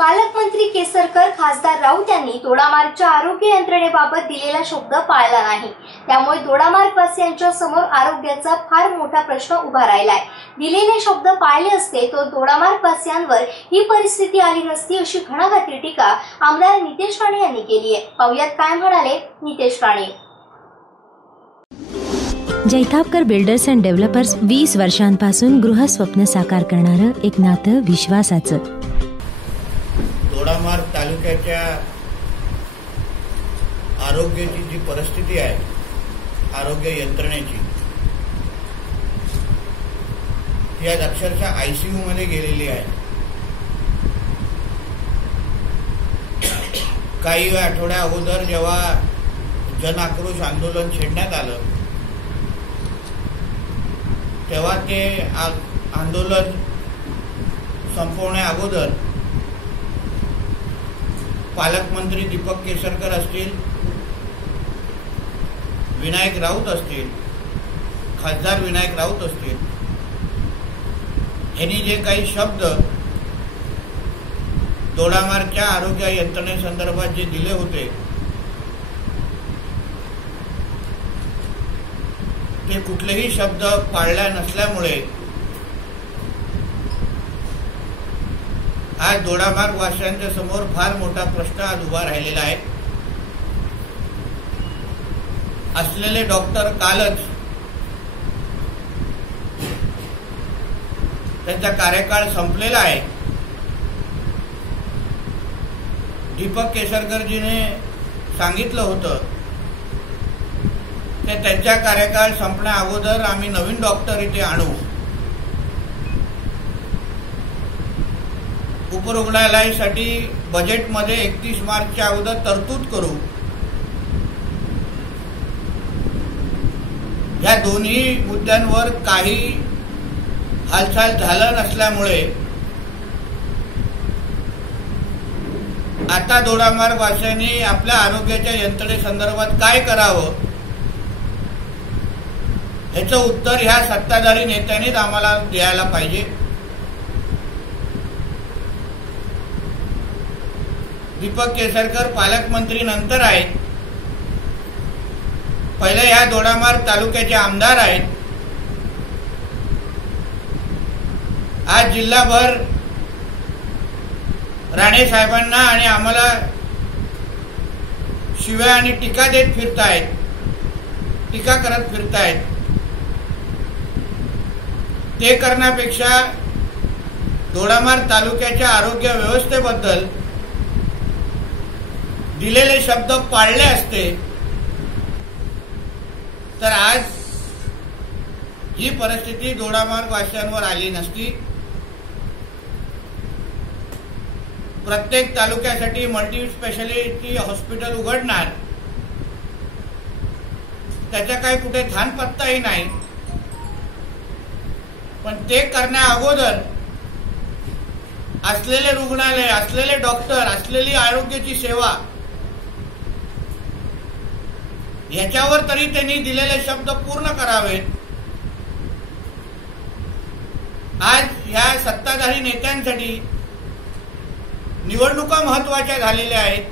पालकमंत्री केसरकर खासदार राऊत यांनी दोडामार्गच्या आरोग्य यंत्रणेबाबत दिलेला शब्द पाळला नाही. त्यामुळे दोडामार्गवासियांच्या समोर आरोग्याचा फार मोठा प्रश्न उभा राहिलाय. दिलेले शब्द पाळले असते तर दोडामार्गवासियांवर ही परिस्थिती आली नसती अशी घणाघाती टीका आमदार नितेश राणे यांनी केली आहे. पाहुयात काय म्हणाले Nitesh Rane. Jaitapkar builders and developers वीस वर्षांपासून गृहस्वप्न साकार करणारं एक नातं विश्वासाचं. दोडामार्ग तालुक्याच्या आरोग्याची जी परिस्थिती आहे आरोग्य यंत्रणेची ती आज अक्षरशः आयसीयू मध्ये गेलेली आहे. काही आठवड्या अगोदर जेव्हा जन आक्रोश आंदोलन छेडण्यात आलं तेव्हा ते आंदोलन संपवण्या अगोदर पालकमंत्री दीपक केसरकर असतील विनायक राऊत असतील खासदार विनायक राऊत असतील यांनी जे काही शब्द दोडामार्गच्या आरोग्य यंत्रणेसंदर्भात जे दिले होते ते कुठलेही शब्द पाळल्या नसल्यामुळे आज दोडामार्ग वाशांच्या समोर फार मोठा प्रश्न आज उभा राहिलेला आहे. असलेले डॉक्टर कालच त्यांचा कार्यकाळ संपलेला आहे. दीपक केसरकरजीने सांगितलं होतं ते त्यांचा कार्यकाळ संपण्या अगोदर आम्ही नवीन डॉक्टर इथे आणू. उपरुग्णालयासाठी बजेटमध्ये एकतीस मार्चच्या अगोदर तरतूद करू. या दोन्ही मुद्द्यांवर काही हालचाल झालं नसल्यामुळे आता दोडामार्ग वासियांनी आपल्या आरोग्याच्या यंत्रणेसंदर्भात काय करावं? ह्याचं उत्तर ह्या सत्ताधारी नेत्यांनीच आम्हाला द्यायला पाहिजे. दीपक केसरकर पालकमंत्री नंतर आहेत. पहिले ह्या दोडामार तालुक्याचे आमदार आहेत. आज जिल्हाभर राणे साहेबांना आणि आम्हाला शिव्या आणि टीका देत फिरतायत. टीका करत फिरतायत. ते करण्यापेक्षा दोडामार तालुक्याच्या आरोग्य व्यवस्थेबद्दल दिलेले शब्द पाळले असते तर आज ही परिस्थिती दोडामार्ग वासियांवर आली नसती. प्रत्येक तालुक्यासाठी मल्टी स्पेशालिटी हॉस्पिटल उघडणार त्याचा काही कुठे थानपत्ताही नाही. पण ते करण्या अगोदर असलेले रुग्णालय असलेले डॉक्टर असलेली आरोग्याची सेवा याच्यावर तरी त्यांनी दिलेले शब्द पूर्ण करावेत आज या सत्ताधारी नेत्यांसाठी निवडणुका महत्त्वाच्या झालेल्या आहेत.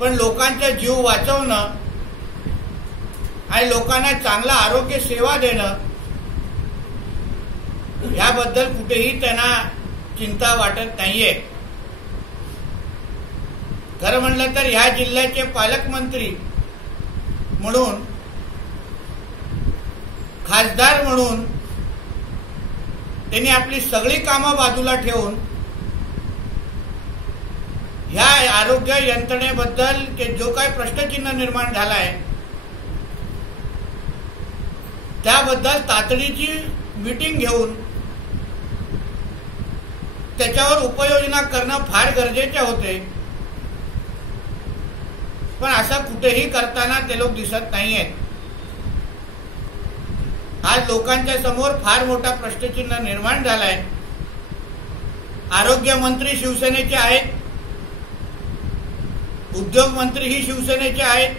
पण लोकांचा जीव वाचवणं आणि लोकांना चांगला आरोग्य सेवा देणं याबद्दल कुठेही त्यांना चिंता वाटत नाहीये. खरं म्हणलं तर ह्या जिल्ह्याचे पालकमंत्री म्हणून खासदार म्हणून त्यांनी आपली सगळी कामं बाजूला ठेवून ह्या आरोग्य यंत्रणेबद्दल जो काही प्रश्नचिन्ह निर्माण झालाय त्याबद्दल तातडीची मीटिंग घेऊन त्याच्यावर उपाययोजना करणं फार गरजेचे होते. पण असं कुठेही करताना ते लोक दिसत नाहीयेत. आज लोकांच्या समोर फार मोठा प्रश्नचिन्ह निर्माण झालाय. आरोग्य मंत्री शिवसेनेचे आहेत. उद्योग मंत्री ही शिवसेनेचे आहेत.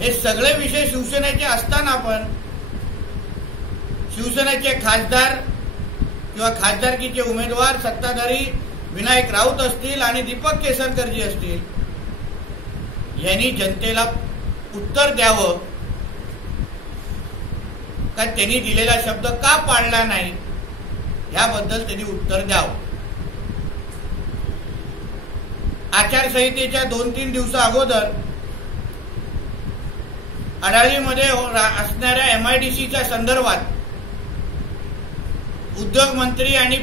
हे सगळे विषय शिवसेनेचे असताना पण शिवसेनेचे खासदार किंवा खासदारकीचे उमेदवार सत्ताधारी विनायक राऊत असतील आणि दीपक केसरकरजी असतील यांनी जनतेला उत्तर द्यावं. का त्यांनी दिलेला शब्द का पाळला नाही याबद्दल त्यांनी उत्तर द्यावं. आचारसंहितेच्या दोन तीन दिवसा अगोदर अडाळीमध्ये असणाऱ्या एमआयडीसीच्या संदर्भात उद्योग मंत्री आणि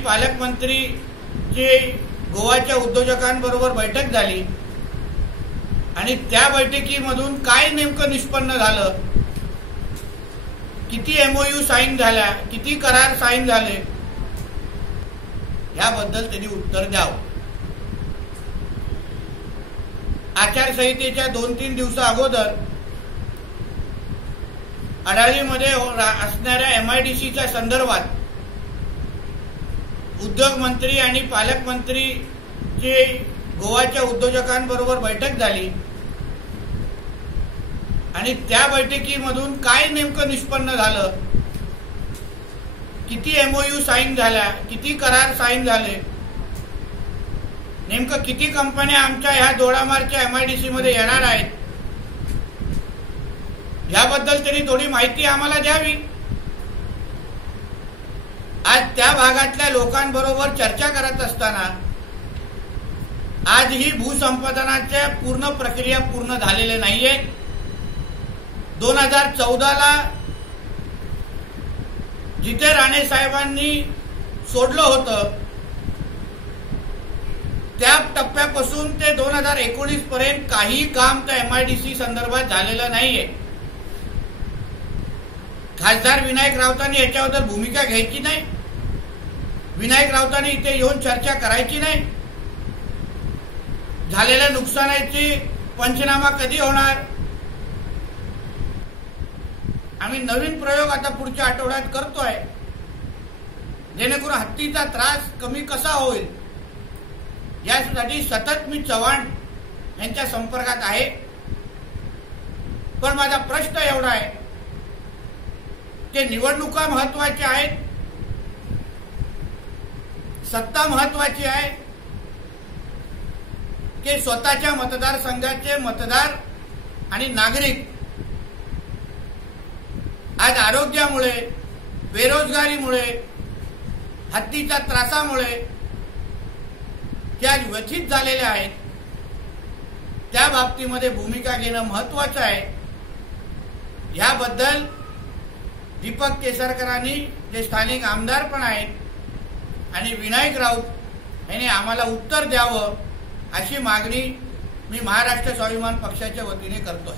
पालकमंत्रीची गोवाच्या उद्योजकांबरोबर बैठक झाली. आणि त्या बैठकीमधून काय नेमकं निष्पन्न झालं? किती एमओयू साईन झाल्या? किती करार साईन झाले? याबद्दल त्यांनी उत्तर द्यावं. आचारसंहितेच्या दोन तीन दिवसा अगोदर अडाळीमध्ये असणाऱ्या एमआयडीसीच्या संदर्भात उद्योग मंत्री आणि पालकमंत्रीची गोवाच्या उद्योजकांबरोबर बैठक झाली. आणि त्या बैठकीमधून काय नेमकं निष्पन्न झालं? किती एमओयू साईन झाल्या? किती करार साईन झाले? नेमकं किती कंपन्या आमच्या ह्या दोडामारच्या एमआयडीसी मध्ये येणार आहेत? याबद्दल त्यांनी थोडी माहिती आम्हाला द्यावी. आज त्या भागातल्या लोकांबरोबर चर्चा करत असताना आज ही भूसंपादनाच्या पूर्ण प्रक्रिया पूर्ण झालेले नाहीये. दोन हजार चौदाला जिथे राणे साहेबांनी सोडलं होतं त्या टप्प्यापासून ते दोन हजार एकोणीस पर्यंत काही काम त्या एमआयडीसी संदर्भात झालेलं नाहीये. खासदार विनायक राऊतांनी याच्याबद्दल भूमिका घ्यायची नाही. विनायक राऊतांनी इथे येऊन चर्चा करायची नाही. झालेल्या नुकसानाची पंचनामा कधी होणार? आम्ही नवीन प्रयोग आता पुढच्या आठवड्यात करतोय. जेणेकरून हत्तीचा त्रास कमी कसा होईल? यासाठी सतत मी चव्हाण यांच्या संपर्कात आहे. पण माझा प्रश्न एवढा आहे. ते निवडणुका महत्त्वाच्या आहेत. सत्ता महत्वाची आहे की स्वतःच्या मतदारसंघाचे मतदार आणि नागरिक आज आरोग्यामुळे बेरोजगारीमुळे हत्तीच्या त्रासामुळे ते आज व्यथित झालेले आहेत त्या बाबतीमध्ये भूमिका घेणं महत्वाचं आहे. याबद्दल दीपक केसरकरांनी जे स्थानिक आमदार पण आहेत आणि विनायक राऊत यांनी आम्हाला उत्तर द्यावं अशी मागणी मी महाराष्ट्र स्वाभिमान पक्षाच्या वतीने करतोय.